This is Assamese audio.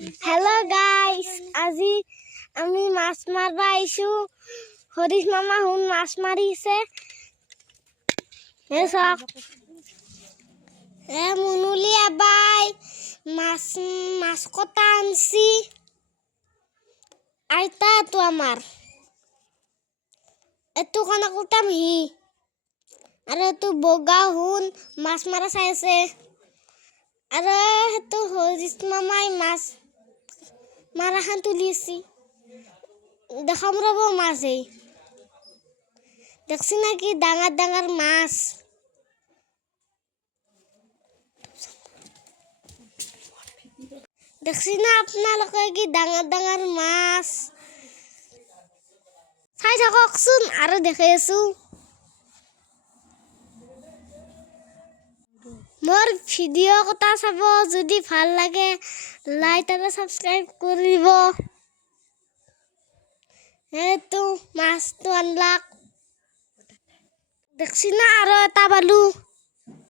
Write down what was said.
Hello guys, আজি আমি মাছ মারবা আইছু। হরিশ মামা হুন মাছ মারিছে। এসব মুনুলি আবাই মাছ মাছ কটা আনছি। আইতা তো আমার এতো কানা কুটাম হি আর তো বগা হুন মাছ মারা চাইছে আর তো হরিশ মামাই মাছ মারা খান তুলিছি। দেখাম রব মাছ দেখছি নাকি ডাঙার ডাঙার মাছ। দেখছি না আপনালোকে কি ডাঙার ডাঙার মাছ চাই থাককচোন আৰু দেখি আছো। মোৰ ভিডিঅ' কটা চাব, যদি ভাল লাগে লাইক আৰু সাবস্ক্ৰাইব কৰিব। এইটো মাছটো আনলাক দেখছি না আৰু এটা পালো।